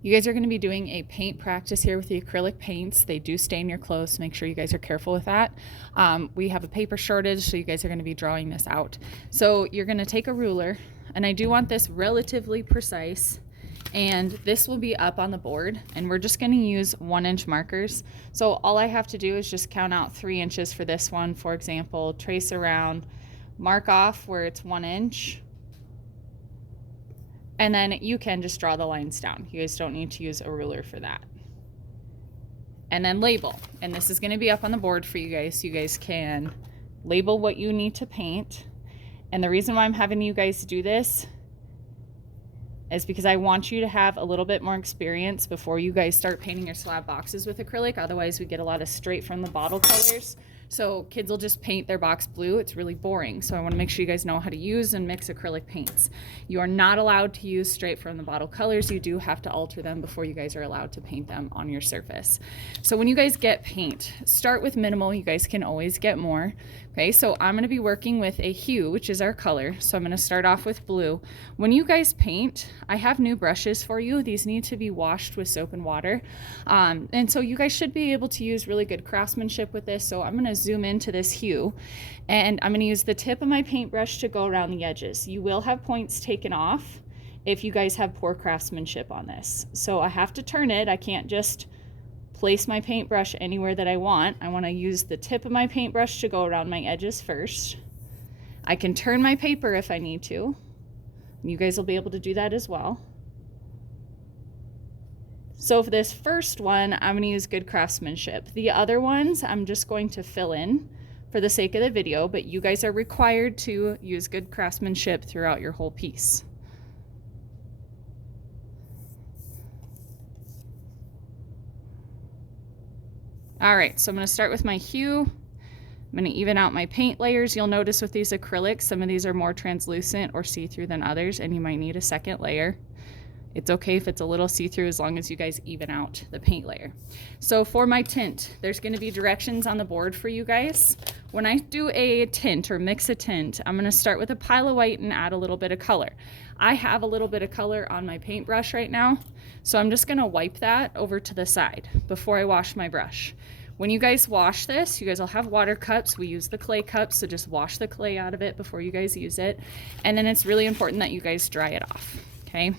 You guys are going to be doing a paint practice here with the acrylic paints. They do stain your clothes, so make sure you guys are careful with that. We have a paper shortage, so you guys are going to be drawing this out. So you're going to take a ruler, and I do want this relatively precise, and this will be up on the board, and we're just going to use 1-inch markers. So all I have to do is just count out 3 inches for this one, for example, trace around, mark off where it's 1 inch, and then you can just draw the lines down. You guys don't need to use a ruler for that. And then label. And this is going to be up on the board for you guys, so you guys can label what you need to paint. And the reason why I'm having you guys do this is because I want you to have a little bit more experience before you guys start painting your slab boxes with acrylic. Otherwise, we get a lot of straight from the bottle colors. So kids will just paint their box blue. It's really boring. So I want to make sure you guys know how to use and mix acrylic paints. You are not allowed to use straight from the bottle colors. You do have to alter them before you guys are allowed to paint them on your surface. So when you guys get paint, start with minimal. You guys can always get more. Okay, so I'm going to be working with a hue, which is our color. So I'm going to start off with blue. When you guys paint, I have new brushes for you. These need to be washed with soap and water. And so you guys should be able to use really good craftsmanship with this. So I'm going to zoom into this hue, and I'm going to use the tip of my paintbrush to go around the edges. You will have points taken off if you guys have poor craftsmanship on this. So I have to turn it. I can't just place my paintbrush anywhere that I want. I want to use the tip of my paintbrush to go around my edges first. I can turn my paper if I need to. You guys will be able to do that as well. So for this first one, I'm going to use good craftsmanship. The other ones, I'm just going to fill in for the sake of the video, but you guys are required to use good craftsmanship throughout your whole piece. All right, so I'm going to start with my hue. I'm going to even out my paint layers. You'll notice with these acrylics, some of these are more translucent or see-through than others, and you might need a second layer. It's okay if it's a little see-through as long as you guys even out the paint layer. So for my tint, there's going to be directions on the board for you guys. When I do a tint or mix a tint, I'm going to start with a pile of white and add a little bit of color. I have a little bit of color on my paintbrush right now, so I'm just going to wipe that over to the side before I wash my brush. When you guys wash this, you guys will have water cups. We use the clay cups, so just wash the clay out of it before you guys use it. And then it's really important that you guys dry it off, okay?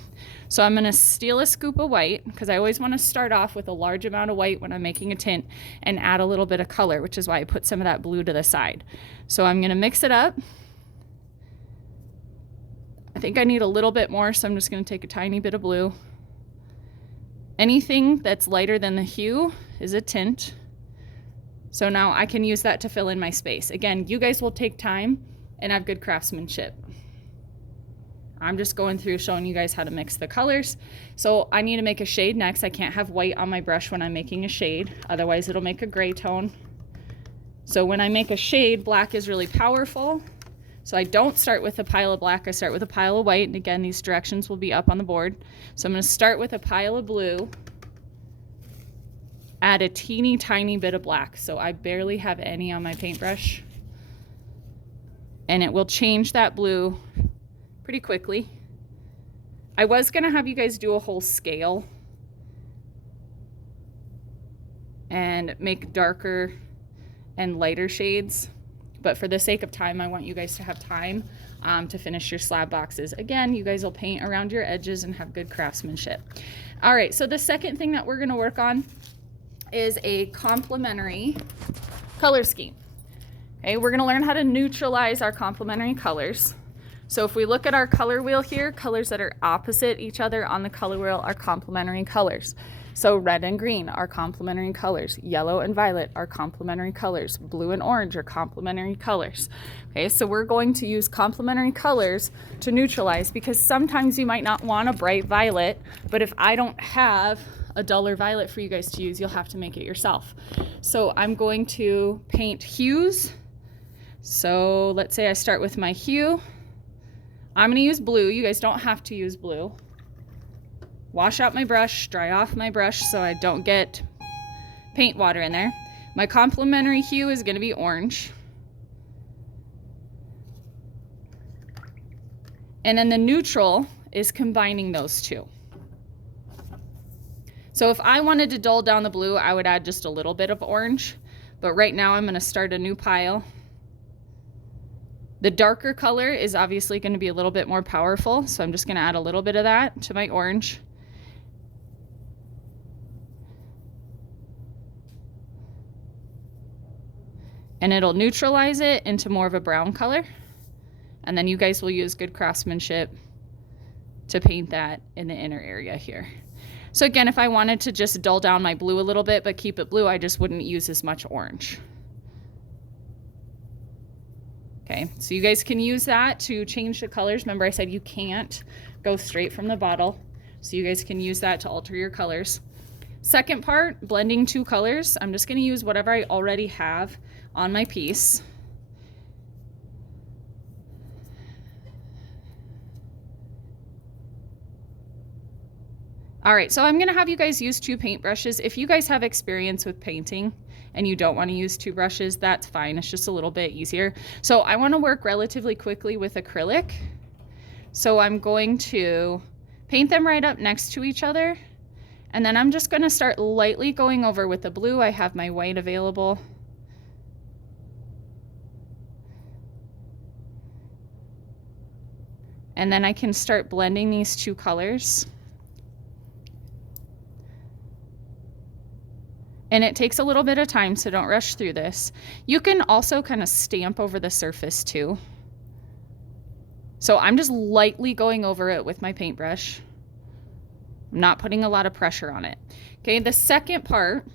So I'm gonna steal a scoop of white, because I always wanna start off with a large amount of white when I'm making a tint and add a little bit of color, which is why I put some of that blue to the side. So I'm gonna mix it up. I think I need a little bit more, so I'm just gonna take a tiny bit of blue. Anything that's lighter than the hue is a tint. So now I can use that to fill in my space. Again, you guys will take time and have good craftsmanship. I'm just going through showing you guys how to mix the colors. So I need to make a shade next. I can't have white on my brush when I'm making a shade, otherwise it'll make a gray tone. So when I make a shade, black is really powerful. So I don't start with a pile of black, I start with a pile of white. And again, these directions will be up on the board. So I'm gonna start with a pile of blue, add a teeny tiny bit of black. So I barely have any on my paintbrush. And it will change that blue pretty quickly. I was gonna have you guys do a whole scale and make darker and lighter shades, but for the sake of time, I want you guys to have time to finish your slab boxes. Again, you guys will paint around your edges and have good craftsmanship. All right, so the second thing that we're gonna work on is a complementary color scheme. Okay, we're gonna learn how to neutralize our complementary colors. So if we look at our color wheel here, colors that are opposite each other on the color wheel are complementary colors. So red and green are complementary colors. Yellow and violet are complementary colors. Blue and orange are complementary colors. Okay, so we're going to use complementary colors to neutralize, because sometimes you might not want a bright violet, but if I don't have a duller violet for you guys to use, you'll have to make it yourself. So I'm going to paint hues. So let's say I start with my hue. I'm gonna use blue. You guys don't have to use blue. Wash out my brush, dry off my brush so I don't get paint water in there. My complementary hue is gonna be orange. And then the neutral is combining those two. So if I wanted to dull down the blue, I would add just a little bit of orange. But right now I'm gonna start a new pile. The darker color is obviously gonna be a little bit more powerful, so I'm just gonna add a little bit of that to my orange. And it'll neutralize it into more of a brown color. And then you guys will use good craftsmanship to paint that in the inner area here. So again, if I wanted to just dull down my blue a little bit but keep it blue, I just wouldn't use as much orange. Okay, so you guys can use that to change the colors. Remember I said you can't go straight from the bottle, so you guys can use that to alter your colors. Second part, blending two colors. I'm just gonna use whatever I already have on my piece. All right, so I'm gonna have you guys use two paintbrushes. If you guys have experience with painting and you don't wanna use two brushes, that's fine. It's just a little bit easier. So I wanna work relatively quickly with acrylic. So I'm going to paint them right up next to each other. And then I'm just gonna start lightly going over with the blue. I have my white available. And then I can start blending these two colors. And it takes a little bit of time, so don't rush through this. You can also kind of stamp over the surface too. So I'm just lightly going over it with my paintbrush. I'm not putting a lot of pressure on it. Okay, the second part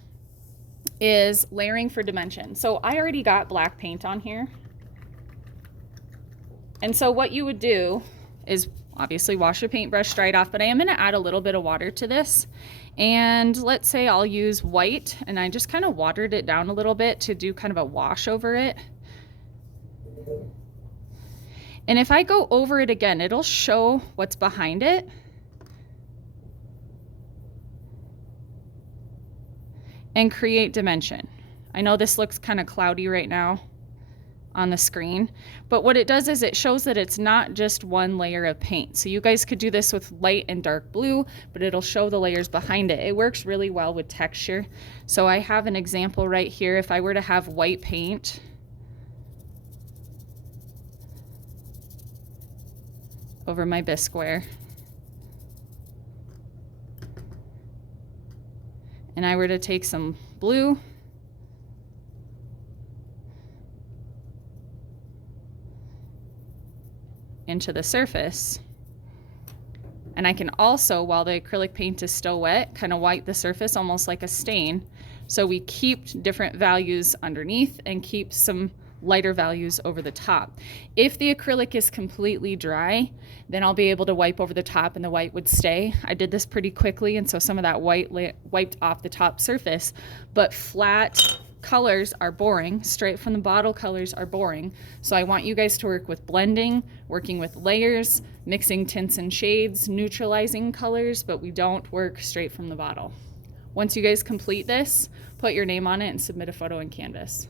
is layering for dimension. So I already got black paint on here. And so what you would do is obviously wash your paintbrush, dry it off, but I am gonna add a little bit of water to this. And let's say I'll use white, and I just kind of watered it down a little bit to do kind of a wash over it. And if I go over it again, it'll show what's behind it. And create dimension. I know this looks kind of cloudy right now on the screen, but what it does is it shows that it's not just one layer of paint. So you guys could do this with light and dark blue, but it'll show the layers behind it. It works really well with texture. So I have an example right here. If I were to have white paint, over my bisqueware, and I were to take some blue into the surface, and I can also, while the acrylic paint is still wet, kind of wipe the surface almost like a stain, so we keep different values underneath and keep some lighter values over the top. If the acrylic is completely dry, then I'll be able to wipe over the top and the white would stay. I did this pretty quickly, and so some of that white wiped off the top surface, but flat colors are boring. Straight from the bottle colors are boring. So I want you guys to work with blending, working with layers, mixing tints and shades, neutralizing colors, but we don't work straight from the bottle. Once you guys complete this, put your name on it and submit a photo in Canvas.